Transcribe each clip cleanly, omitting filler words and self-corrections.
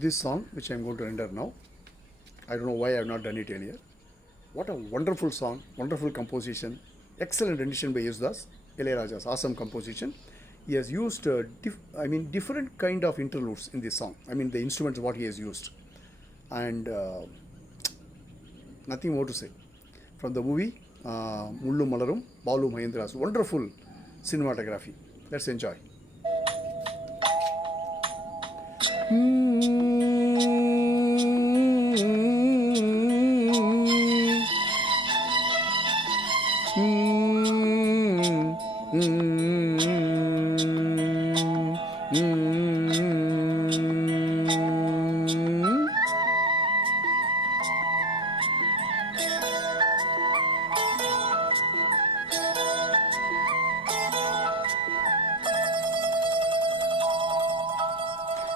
this song, which I'm going to render now. I don't know why I have not done it earlier. What a wonderful song, wonderful composition, excellent rendition by Yesudas, Ilayaraja's awesome composition. He has used, different kind of interludes in this song. I mean, the instruments what he has used, and nothing more to say. From the movie Mullum Malarum, Balu Mahendra's wonderful cinematography. Let's enjoy.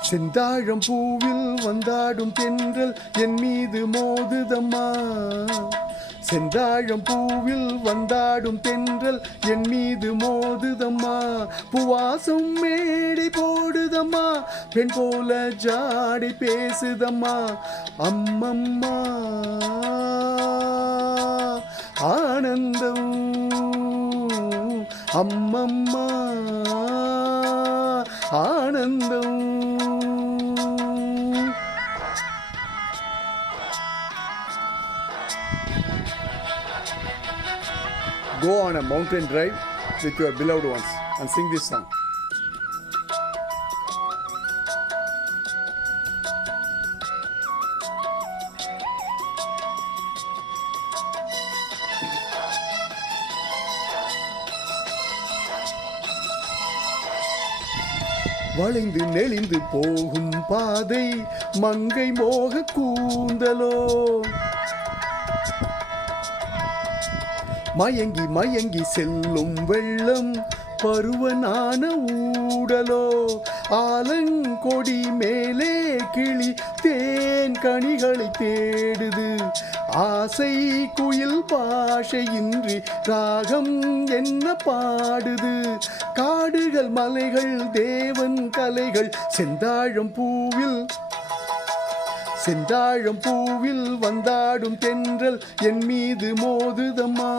செந்தாழம் பூவில் வந்தாடும் தென்றல் என் மீது மோதுதம்மா. செந்தாழம் பூவில் வந்தாடும் தென்றல் என் மீது மோதுதம்மா. பூவாசம் மேடை போடுதம்மா, பெண் போல ஜாடை பேசுதம்மா. அம்மம்மா ஆனந்தம், அம்மம்மா ஆனந்தம். Go on a mountain drive with your beloved ones and sing this song. வளைந்து நெளிந்து போகும் பாதை மங்கை மோக கூந்தலோ, மயங்கி மயங்கி செல்லும் வெள்ளம் பருவனான ஊடலோ. ஆலங்கொடி மேலே கிளி தேன் கனிகளை தேடுது. ஆசை குயில் பாஷையின்றி ராகம் என்ன பாடுது. காடுகள் மலைகள் தேவன் கலைகள் செந்தாழம் பூவில், செந்தாழம் பூவில் வந்தாடும் தென்றல் என் மீது மோதுதம்மா.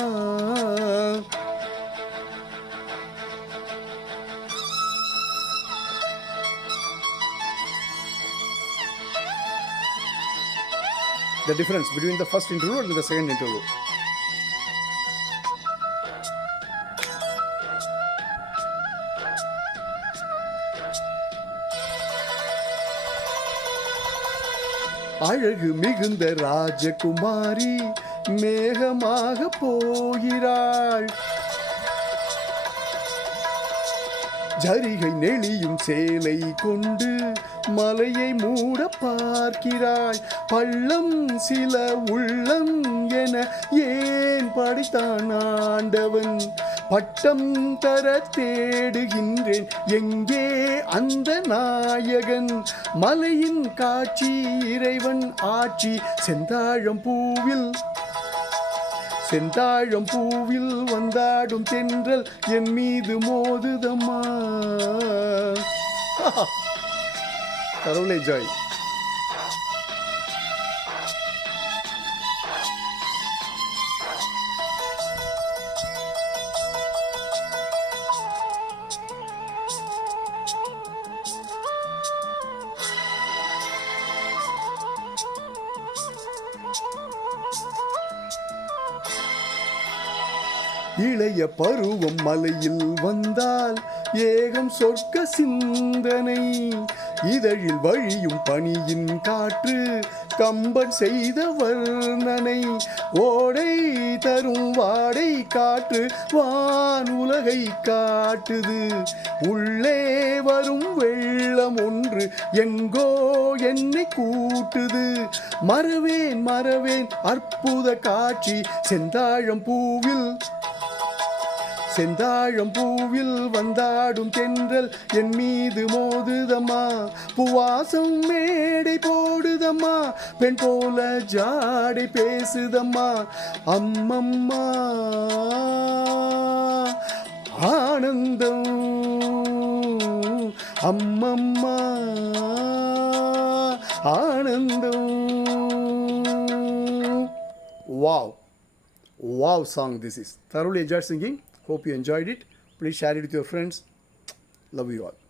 The difference between the first interlude and the second interlude. அழகு மிகுந்த ராஜகுமாரி மேகமாக போகிறாள். ஜரிகை நெளியும் சேலை கொண்டு மலையை மூட பார்க்கிறாள். பள்ளம் சில உள்ளம் என ஏன் படைத்தான் ஆண்டவன். பட்டம் தர தேடுகின்றேன் எங்கே அந்த நாயகன். மலையின் காட்சி இறைவன் ஆட்சி. செந்தாழம் பூவில், செந்தாழம் பூவில் வந்தாடும் தென்றல் என் மீது மோதுதம்மா. கடவுளே ஜாய். இளைய பருவம் மலையில் வந்தால் ஏகம் சொர்க்க சிந்தனை. இதழில் வழியும் பனியின் காற்று கம்பன் செய்த வர்ணனை. ஓடை தரும் வாடை காற்று வான் உலகை காட்டுது. உள்ளே வரும் வெள்ளம் ஒன்று எங்கோ என்னை கூட்டுது. மறவேன் மறவேன் அற்புத காட்சி செந்தாழம் பூவில், செந்தாழம் பூவில் வந்தாடும் தென்றல் என் மீது மோதுதம்மா. பூவாசம் மேடை போடுதம்மா, பெண் போல ஜாடை பேசுதம்மா. அம்மம்மா ஆனந்தம், அம்மம்மா ஆனந்தம். Wow. Wow song this is. Thoroughly enjoyed singing. Hope you enjoyed it. Please share it with your friends. Love you all.